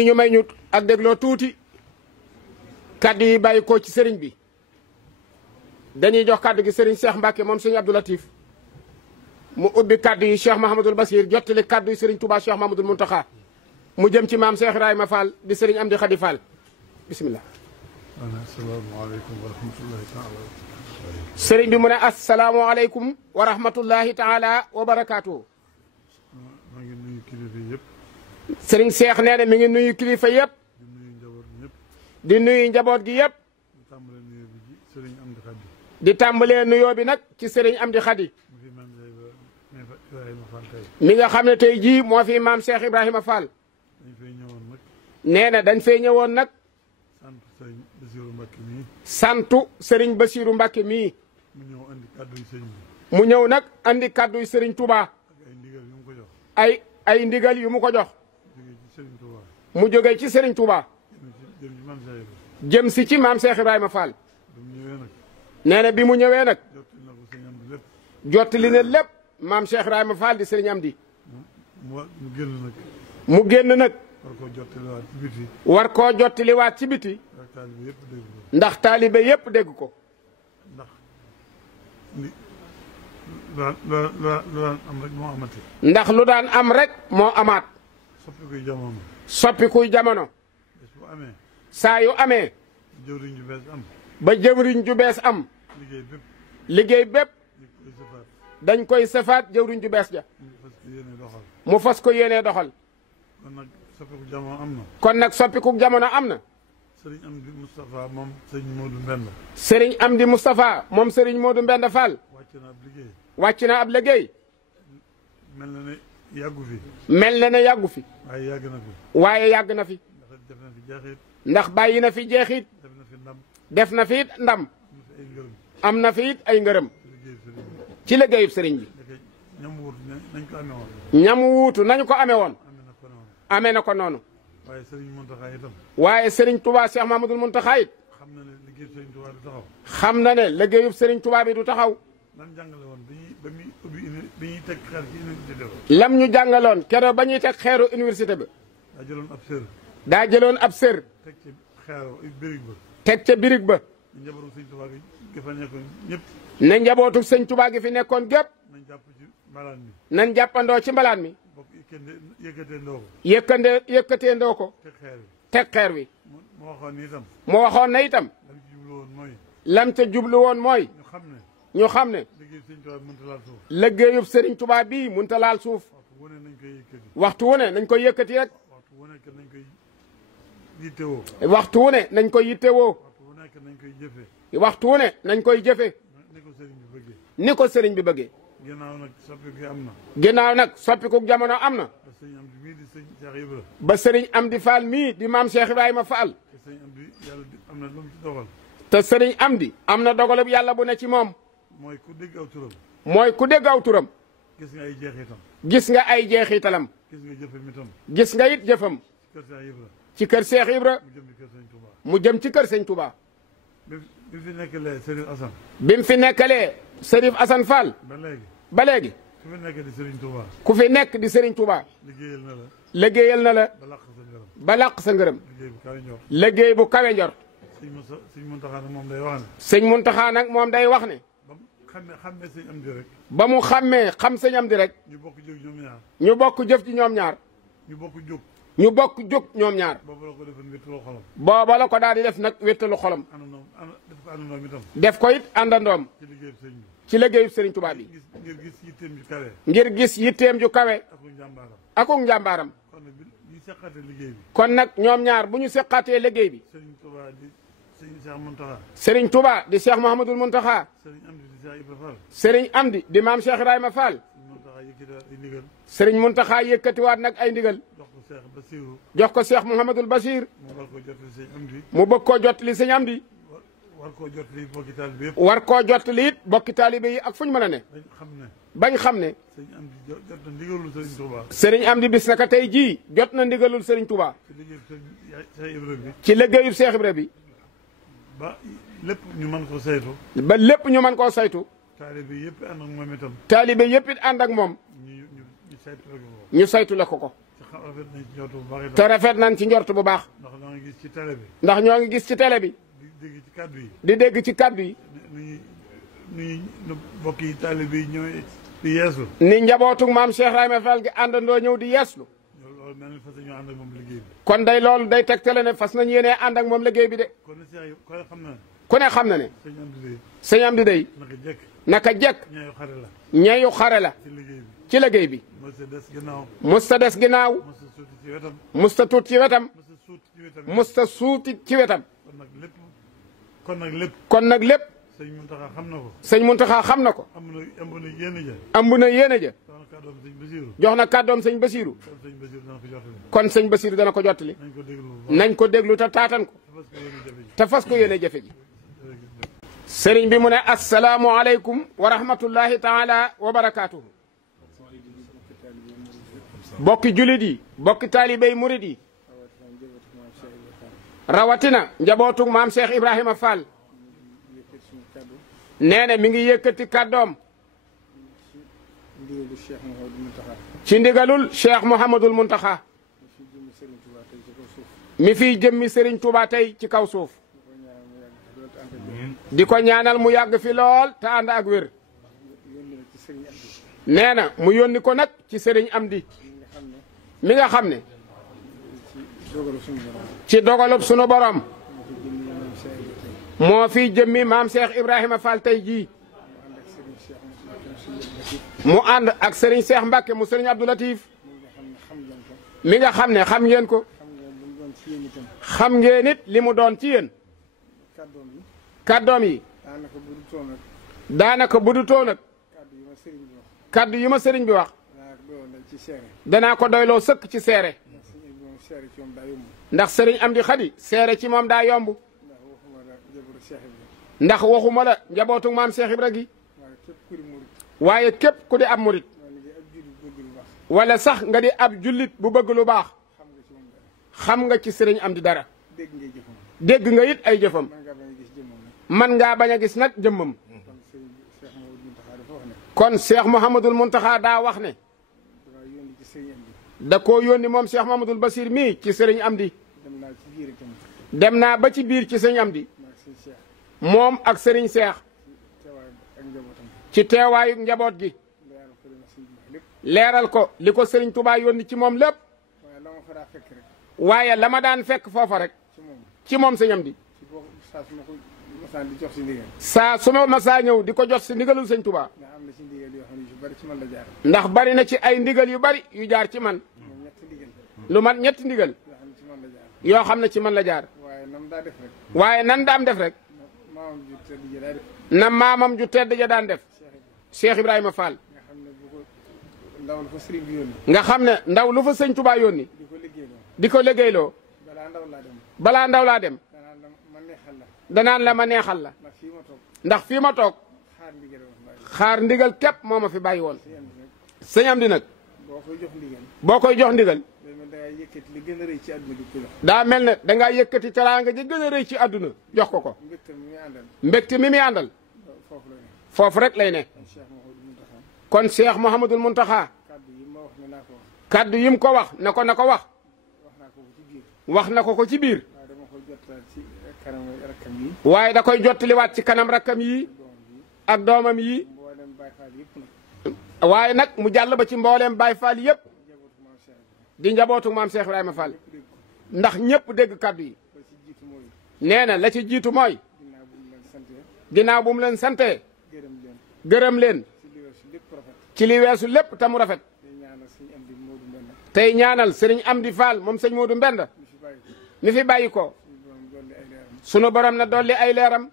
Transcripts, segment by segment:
ñu may ñu ak dégloo tuuti kaddu yi bàyyi ko ci sëriñ bi dañuy jox kaddu gi sëriñ Cheikh Mbacke moom sëriñ Abdou Latif mu ubbi kaddu yi Cheikh Mahamadul Basir jottali kaddu yi sëriñ Touba Cheikh Mahamadul Muntaxa mu jëm ci maam Cheikh Ibrahima Fall di sëriñ Amdi Khady Fall bisimilah. asalaamaaleykum wa rahmatullahi taala. sëriñ bi mu ne asalaamaaleykum wa rahmatullahi taala wa barakaatu. maa ngi nuyu kilifa yëpp. sëriñ Cheikh nee na mi ngi nuyu kilifa yëpp. di nuyu njaboot di nuyu njaboot gi ñëpp. yëpp. di tàmbalee nuyoo bi ci sëriñ Amdi Khady. di tàmbalee nuyoo bi nag ci sëriñ Amdi Khady. mi nga xam ne tey jii moo fi maam Cheikh Ibrahima Fall. dañ fay ñëwoon nag. nee na dañ fay ñëwoon nag. sant sëriñ Basiru Mbacke santu sëriñ Basiru Mbacke mii. mii. mu ñëw andi kàddu yi sëriñ bi. mu ñëw nag andi kàddu yi sëriñ Touba. ak ay ndigal yu mu ko jox. ay ndigal yu mu ko jox. jógee ci sëriñ Touba. mu jógee ci sëriñ Touba. jëm ci maam Cheikh Ibrahima. jëm si ci maam Cheikh Ibrahima Fall. ba mu ñëwee nag. nee na bi mu ñëwee nag. jottali na ko sëriñ Amdi lépp. jottali na lépp maam Cheikh Ibrahima Fall di sëriñ Amdi. mu génn nag. mu génn nag. war koo jottaliwaat ci biti. war koo jottaliwaat ci biti. ndax taalibe yëpp dégg ko. ndax taalibe yëpp dégg ko. ndax lu daan am rek moo amati. ndax lu daan am rek moo amaat. soppikuy jamono. soppikuy jamono. bés bu amee. saa yu amee. jëwriñ ju bees am. ba jëwriñ ju bees am. liggéey bépp. liggéey bépp. ñu koy sëfaat. dañ koy sëfaat jëwriñ ju bees ja. ñu fas ko yéene mu fas ko yéenee doxal. doxal. kon nag soppiku jamono am na. kon nag soppiku jamono am na. sëriñ Amdi Moustapha moom sëriñ Modou Mbenda. sëriñ Amdi Moustapha moom sëriñ Modou Mbenda Fall. wàcc na ab liggéey. wàcc na ab liggéey. mel na ne yàggu fi. mel na ne yàggu fi. waaye yàgg na fi. waaye yàgg na fi. ndax def na fi jeexit. ndax bàyyi na fi jeexit. def na fi ndam. def na fi it ndam. am na fi ay ngërëm. am na fi it ay ngërëm. ci liggéeyub sëriñ bi. ñam wuutu nañ ko amee woon. ñam wuutu nañu ko amee woon. amee na ko noonu. amee na ko noonu. waaye sëriñ Mountakha itam. waaye sëriñ Touba Cheikh Mahamadul Muntaxa it. xam na ne liggéey sëriñ Touba du taxaw. xam na ne liggéeyub sëriñ Touba bi du taxaw. lan jàngale woon ba muy ubbi bi ñuy teg xeer ci université ba. lam ñu jàngaloon keroog ba ñuy teg xeeru université ba. daa jëloon ab sër. daa jëloon ab sër. teg ci xeeru birig ba. teg ca birig ba. njabootu sëriñ Touba gi fa nekkoon ñëpp. ne njabootu sëñ Touba gi fi nekkoon gépp. nañ jàpp ci mbalaan mi. nañ jàppandoo ci mbalaan mi. bokk yëkkatee ndoo ko. yëkkatee ndoo ko. teg xeer wi. teg xeer wi. mu waxoon ni itam. mu waxoon na itam. lam ci jublu woon mooy. lam ca jublu woon mooy. ñu xam ne. ñu xam ne. liggéey sëriñ Touba mënta laal suuf. liggéeyub sëriñ Touba bii mënta laal suuf. waxtu wu ne nañ koy yëkkati. waxtu wu ne nañ koy yëkkati rek. waxtu wu nekk nañ koy yittewoo. waxtu wu ne nañ koy yittewoo. waxtu wu nekk nañ koy jëfee. waxtu wu ne nañ koy jëfe ni ko sëriñ bi bëggee. ni ko sëriñ bi bëggee. ginnaaw nag soppiku gi am na. ginnaaw nag soppiku jamono am na. ba sëriñ Amdi mii di sëriñ Cheikh Ibra. ba sëriñ Amdi Fall mii di maam Cheikh Ibrahima Fall. te sëriñ Amdi yàlla am na lu mu ci dogal. te sëriñ Amdi am na dogalub yàlla bu ne ci moom. mooy ku dégg aw turam. mooy ku dégg aw turam. gis nga ay jeexitam. gis nga ay jeexitalam. gis nga jëfam itam. gis nga it jëfam. ci kër Cheikh Ibra. ci kër Cheikh Ibra. mu jëm ci kër sëriñ Touba. mu jëm ci kër sëñ Touba. bi fi nekkalee Sërif Assane. bi mu fi nekkalee Sërif Assane Fall. ba léegi. ba léegi. ku fi nekk di sëriñ Touba. ku fi nekk di sëriñ Touba. liggéeyal na la. liggéeyal na la. ba làq sa ngërëm. ba làq sa ngërëm. liggéey bu kawe ñor. liggéey bu kawe njort. sëñ Mountakha nag moom day wax ne. sëñ Mountakha nag moom day wax ne. ba mu xàmmee sëñ Amdi rek. ba mu xàmmee xam sëñ Amdi rek. ñu bokk jóg ñoom ñaar. ñu bokk jëf ci ñoom ñaar. ñu bokk jóg. ñu bokk jóg ñoom ñaar. boobu la ko defoon wéttaloo xolam. booba la ko daal di def nag wéttalu xolam. def ko àndandoom itam. def ko it àndandoom. ci liggéeyu sëñ bi. ci liggéeyu sëriñ Touba bi. ngir gis yitteem ju kawe. ngir gis yitteem ju kawe. ak njàmbaaram. akuk njàmbaaram. kon nag bi ñu seqaatee liggéey bi. kon nag ñoom ñaar bu ñu seqaatee liggéey bi. sëriñ Touba di sëriñ Cheikh Mountakha. sëriñ Touba di Cheikh Mouhamadul Mountakha. sëriñ Amdi di Cheikh Ibra Fall. sëriñ Amdi di maam Cheikh Ibrahima Fall. sëriñ sëriñ Mountakha Mountakha yëkkatiwaat ay ndigal. yëkkatiwaat nag ay ndigal. jox ko Cheikh Bassirou. jox ko Cheikh Mouhamadul Bachir. mu war koo jottali sëñ Amdi. mu bëgg koo jottali sëñ Amdi. war koo jottali bokki taalibe yëpp. war koo jottali it bokki taalibe yi ak fu ñu mën a ne. dañ xam ne. bañ xam ne. sëñ Amdi jot na ndigalul sëriñ Touba. sëriñ Amdi bis naka tey jii jot na ndigalul sëriñ Touba. ci liggéeyu Cheikh Ibra bi. ci liggéeyu Cheikh Ibra bi. ba lépp ñu mën ko saytu. ba lépp ñu mën koo saytu. taalibe yëpp ànd ak moom itam. taalibe yëpp it ànd ak moom. ñu saytu la ko. ñu saytu la ko. te rafet nañ ci njort bu baax. ndax ñoo ngi gis ci télé bi. ndax ñoo ngi gis ci télé bi. di dégg ci kaddu yi. di dégg ci kaddu yi. ni mbokk yi taalibe yi ñooy di yeeslu. ni njabootug maam Cheikh Ibrahima Fall gi àndandoo ñëw di yeeslu. loolu mel ni fas ñu ànd ak moom liggéey bi. kon day loolu day tegtale ne fas nañ yéenee ànd ak moom liggéey bi de. kon Cheikh ko xam na ne. ku ne xam na ne. sëñ Amdi day. naka jekk. ñeeyu xare la. ci liggéey bi. musta des ginnaaw. musta tuut ci wetam. musta suuti ci wetam. kon nag lépp. sëñ Muntaxa xam na ko. sëñ Muntaxa xam na ko. ambu na yéene ja. ambu na yéene ja. jox na kàddoom sëñ Basiiru. kon sëñ Basiiru dana ko jottali. nañ ko déglu te taatan ko. te fas ko yéene jafe ji. sëriñ bi mu ne asalaamu aleykum wa rahmatullahi taala wa barakaatuhu. bokki julit yi bokki taalibey murid yi. rawatina njabootug maam Cheikh Ibrahima Fall. nee na mi ngi yëkkati kàddoom. ci ndigalul Cheikh Mouhamadul Muntaxa. mi fiy jëmmi Serigne Touba tey ci kaw suuf. di ko ñaanal mu yàgg fi lool te ànd ak wér. nee na mu yónni ko nag ci Serigne Amdi. mi nga xam ne. ci dogalub sunu borom. moo fi jëmmi maam Cheikh Ibrahima Fall tey jii. mu ànd ak Serigne Cheikh Mbacke mu Serigne Abdou Latif. mi nga xam ne xam ngeen ko. xam ngeen it li mu doon ci yéen. kàddoom yi. daanaka bu du too nag. kàddu yi ma sëriñ bi wax. danaa ko doyloo sëkk ci seere. ndax sëriñ Amdi Xadi seere ci moom daa yomb. ndax waxuma la njabootu maam Cheikh Ibra gi. waaye képp ku di ab murit. wala sax nga di ab jullit bu bëgg lu baax. xam nga ci sëriñ Amdi dara. dégg nga it ay jëfam. man ngaa bañ a gis nag jëmmam. kon Cheikh Mouhamadul Muntaxa daa wax ne. da koo yónni moom Cheikh Mouhamadul Basir mii ci sëriñ Amdi. dem naa ba ci biir ci sëriñ Amdi. moom ak sëriñ Cheikh. ci teewaayu njaboot gi. leeral ko li ko sëriñ Touba yónni ci moom lépp. waaye la ma daan fekk foofa rek. ci moom sëriñ Amdi. saa su ma masaa ñëw di ko jot si ndigalul sëñ Touba. ndax bari na ci ay ndigal yu bari yu jaar ci man. lu man ñetti ndigal. yoo xam ne ci man la jaar. waaye nan daam def rek. na maamam ju tedd ja daan def. Cheikh Ibrahima Fall. nga xam ne ndaw lu fa sëñ Touba yónni. di ko liggéeyloo. balaa ndaw laa dem. danaan la ma neexal la. ndax fii ma toog. xaar ndigal képp moo ma fi bàyyi woon. sëñ Amdi nag. boo koy jox ndigal. daa mel ne dangaa yëkkati teraanga ji gën a rëy ci àdduna jox ko ko. mbégte mi muy àndal. foofu rek lay ne. kon Cheikh Mouhamadul Muntaxa. kaddu yi mu ko wax na ko wax. wax na ko ci biir. waaye da koy jottaliwaat ci kanam rakkam yi. ak doomam yi. waaye nag mu jàll ba ci mbooleem Baay Faal yëpp. di njabootu maam Cheikh Ibrahima Fall. ndax ñëpp dégg kaddu yi. nee na la ci jiitu mooy. ginnaaw bu mu leen santee. gërëm leen. ci li weesu lépp te mu rafet. tey ñaanal sëriñ Amdi Fall moom sëñ Moodu Mbend. mi fi bàyyi ko. sunu borom na dolli ay leeram.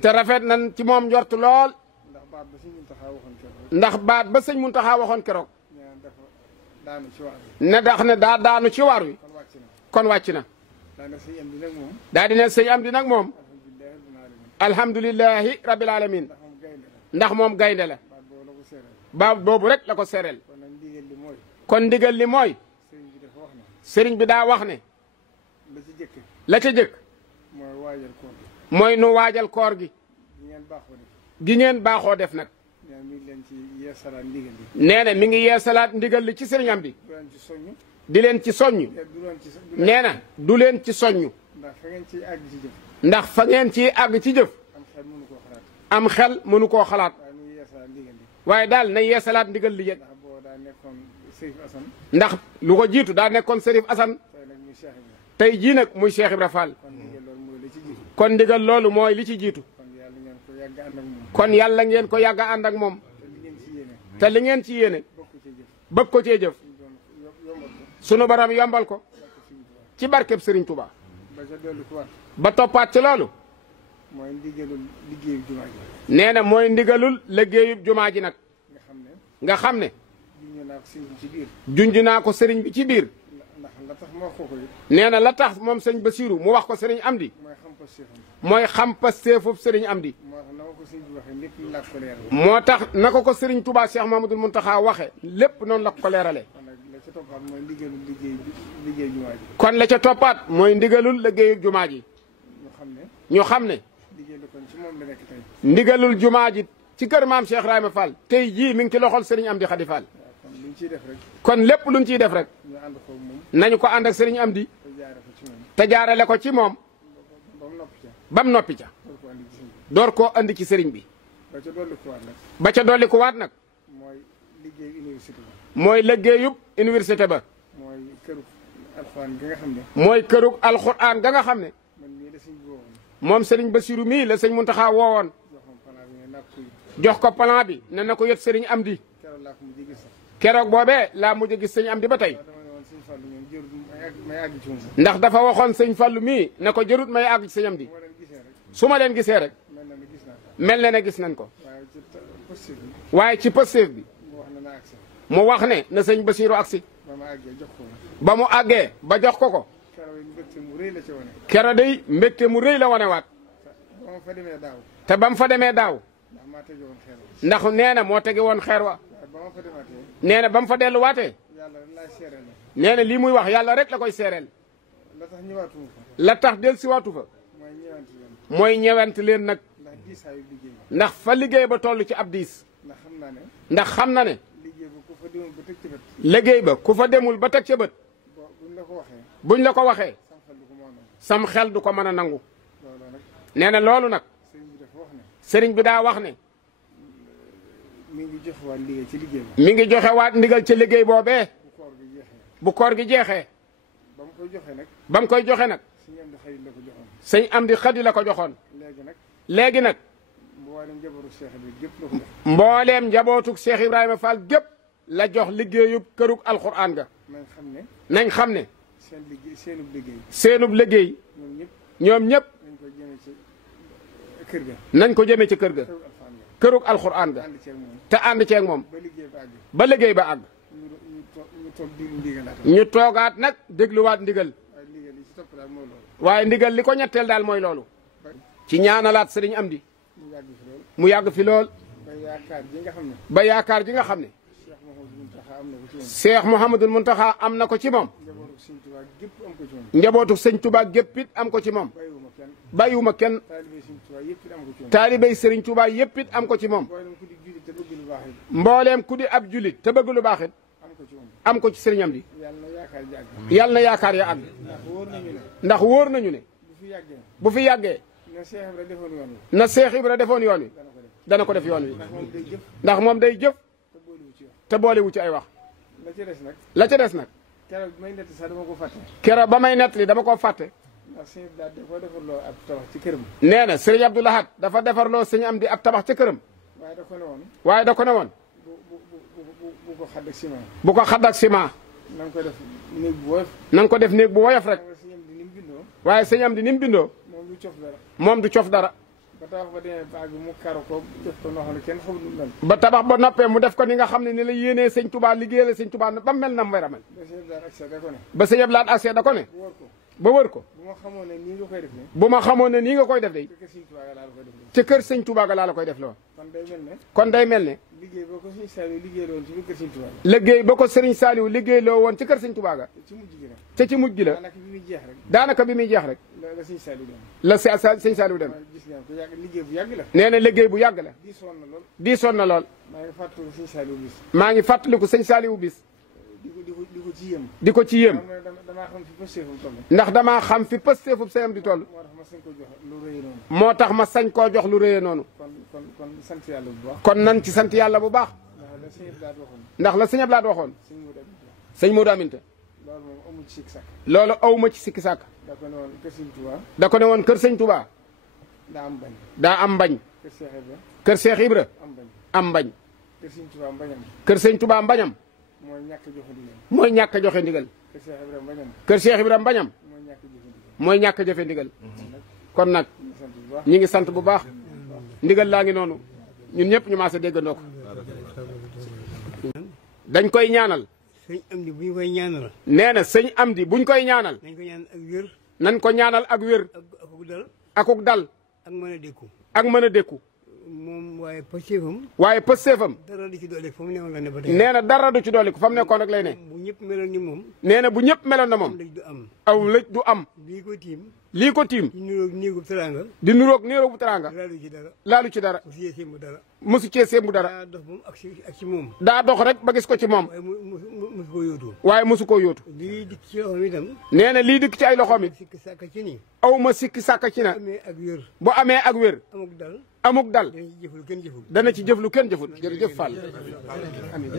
te rafet nañ ci moom njort lool. ndax baat ba sëñ Muntaxa waxoon keroog. ne dax ne daa daanu ci waar wi. kon wàcc na. daa di ne sëñ Amdi nag moom. alhamdulilahi rabbil alamin. ndax moom gaynde la. baat boobu rek la ko sereel. kon ndigal li mooy. sëriñ bi daa wax ne. la ca jëkk. mooy nu waajal koor gi. gi ngeen baaxoo def nag. nee na mi ngi yeesalaat ndigal li ci sëriñ Amdi. di leen ci soññ. nee na du leen ci soññ. ndax fa ngeen ciy àgg ci jëf. am xel mënu koo xalaat. waaye daal na yeesalaat ndigal li yëg. ndax lu ko jiitu daa nekkoon Serif Assane. tey jii nag muy Cheikh Ibra Fall. kon ndigal loolu mooy li ci jiitu. kon yàlla ngeen ko yàgg a ànd ak moom. te li ngeen ci yéene. bëgg ko cee jëf. sunu borom yombal ko. ci barkeb Serigne Touba. ba toppaat ci loolu. mooy ndigalul liggéeyub jumaa ji. nee na mooy ndigalul liggéeyub jumaa ji nag. nga xam ne. junj naa ko sëriñ bi ci biir. ndax la tax ma wax ko it. nee na la tax moom sëñ Basiiru mu wax ko sëriñ Amdi. mooy xam pasteefub sëriñ Amdi. moo tax na ko sëriñ Touba Cheikh Mamadou Mountakha waxe lépp noonu la ko leerale. kon la ca toppaat mooy ndigalul liggéeyub jumaa ji. ñu xam ne. ndigalul jumaa ji ci kër maam Cheikh Ibrahima Fall. tey jii mi ngi ci loxol sëriñ Amdi Khady Fall. kon lépp luñ ciy def rek. nañu ko ànd ak sëriñ Amdi. te jaarale ko ci moom. bam noppi ca. door koo andi ci sëriñ bi. ba ca dolli ko waat nag. mooy liggéeyub université ba. mooy kërug alxuraan ga nga xam ne. moom sëriñ Basiiru mii la sëñ Muntaxa woowoon. jox ko plan bi ne na ko yot sëriñ Amdi. keroog boobee laa mujj a gis sëñ Amdi ba tey. ndax dafa waxoon sëñ Fallu mii ne ko jërut may àgg ci sëñ Amdi. su ma leen gisee rek. mel na ne gis nañ ko. waaye ci pësteef bi. mu wax ne na sëñ Basiiru agsi. ba mu àggee ba jox ko ko. kero day mbégte mu rëy la wane waat. te ba mu fa demee daaw. ndax nee na moo tege woon xeer wa. nee na ba mu fa delluwaatee. nee na lii muy wax yàlla rek la koy seereel. la tax del siwaatu fa. mooy ñewent leen nag. ndax fa liggéey ba toll ci ab diis. ndax xam na ne. liggéey ba ku fa demul ba teg ca bët. buñ la ko waxee. sam xel du ko mën a nangu. nee na loolu nag. sëriñ bi daa wax ne. mi ngi joxe waat ndigal ci liggéey ba. mi ngi joxe waat ndigal ci liggéey boobee. bu koor gi jeexee. ba mu koy joxe nag. ba mu koy joxe nag. sëñ Amdi Khady la ko joxoon. léegi nag. mbooleem njabootuk Cheikh Ibrahima Fall gépp la jox liggéeyub kërug alxuraan ga. nañ xam ne. seenub liggéey. ñoom ñëpp. nañ ko jëmee ci kër ga. kërug alxuraan ga. te ànd ceeg moom. ba liggéey ba àgg. ñu toogaat nag dégluwaat ndigal. waaye ndigal li ko ñetteel daal mooy loolu. ci ñaanalaat sëriñ Amdi. mu yàgg fi lool. ba yaakaar ji nga xam ne. Cheikh Mouhamadul Mountakha am na ko ci moom. njabootu sëñ Touba gépp it am ko ci moom. bàyyiwuma kenn. taalibey sëriñ Touba yëpp it am ko ci moom. mbooleem ku di ab julit te bëgg lu baax it am ko ci sëriñ Amdi. yàlla na yaakaar ya àgg. ndax wóor nañu ne. bu fi yàggee. na Cheikh Ibra defoon yoon wi. dana ko def yoon wi. ndax moom day jëf. te boolewu ci ay wax. la ca des nag. keroog ba may nettali sax dama ko fàtte. keroog ba may nettali dama ko fàtte. ndax sëñ Abdou Lahad dafa defarloo ab tabax ci këram. nee na sëriñ Abdou Lahad dafa defarloo sëñ Amdi ab tabax ca këram. waaye da ko ne woon. waaye da ko ne woon. bu ko xadd ak ciment. bu ko xadd ak ciment. na nga ko def néeg bu woyof. na nga ko def néeg bu woyof rek. waaye sëñ Amdi ni mu bindoo. moom du cof dara. moom du cof dara. ba tabax ba demee ba àgg mu karo ko def ko noo xam ne kenn xamul lu mel. ba tabax ba noppee mu def ko ni nga xam ne ni la yéenee sëñ Touba liggéeyal sëñ Touba ba mel na mu war a mel. ba sëñ Abdou Lahad accès da ko ne. ba wër ko. bu ma xamoon ne nii nga koy def de. bu ma xamoon ne nii nga koy def de. ca kër sëñ Touba ga laa la koy def lool. kon day mel ne. liggéey ba ko sëriñ Saliou liggéeyloo woon ci kër sëñ Touba. liggéey ba ko sëriñ Saliou liggéeyloo woon ci kër sëñ Touba ga. te ci mujj gi la. te ci mujj gi la. daanaka bi muy jeex rek. daanaka bi muy jeex rek. la sëñ Saliou dem. la sëñ Saliou dem. gis ngeen ko yàgg liggéey bu yàgg la. nee na liggéey bu yàgg la. diisoon na lool. diisoon na lool. maa ngi fàttaliku sëñ Saliou bis. maa ngi fàttaliku sëñ Saliou bis. di ko ci yéem. di ko ci yéem. damaa xam fi pësteefum toll. ndax damaa xam fi pësteefum sëyam di toll. moo tax ma sañ ko jox lu rëy noonu. moo tax ma sañ koo jox lu rëyee noonu. kon sant yàlla bu baax. kon nan ci sant yàlla bu baax. ndax la sëñ Ablaat waxoon. sëñ Modou Aminta. loolu moom amu ci sikki sàkk. loolu awma ci sikki sàkk. da ko ne woon kër sëñ Touba. da ko ne woon kër sëñ Touba. daa am bañ. daa am bañ. kër Cheikh Ibra. kër Cheikh Ibra. am bañ. am bañ. kër sëñ Touba mbañam. kër sëñ Touba mbañam. mooy ñàkk a joxe ndigal. mooy ñàkk a joxe ndigal. kër Cheikh Ibra mbañam. kër Cheikh Ibra mbañam. mooy ñàkk a joxe ndigal. mooy ñàkk a jëfe ndigal. kon nag ñi ngi sant bu baax. ndigal laa ngi noonu ñun ñëpp ñu maase déggandoo ko. dañ koy ñaanal. sëñ Amdi bu ñu koy ñaanal. nee na sëñ Amdi buñ koy ñaanal. nañ ko ñaan ak wér. nañ ko ñaanal ak wér. akuk dal. akuk dal. ak mën a dékku. ak mën a dékku. moom waaye pëstéefam. waaye pëstéefam. dara di ci doole fa mu newoon la ne ba tey. nee na dara du ci dolli ko fa mu nekkoon rek lay ne. bu ñëpp meloon ni moom. nee na bu ñëpp meloon na moom. lëj du am. aw lëj du am. lii ko tiim. lii ko tiim. di niroog néegub teraanga. di niroog néeroog bu teraanga. laalu ci dara. laalu ci dara. mu siyee sémbu dara. mosu cee sémbu dara. daa dox moom ak ci moom. daa dox rek ba gis ko ci moom. waaye mosu ko yóotu. waaye mosu koo yóotu. lii dikk ci loxoom itam. nee na lii dikk ci ay loxoom it. sikk sàkk ci ni. aw ma sikki sàkk ci na. amee ak wér. bu amee ak wér. amuk dal. amuk dal. dana ci jëful kenn jëful. dana ci jëf lu kenn jëful jërëjëf Fall. amiin.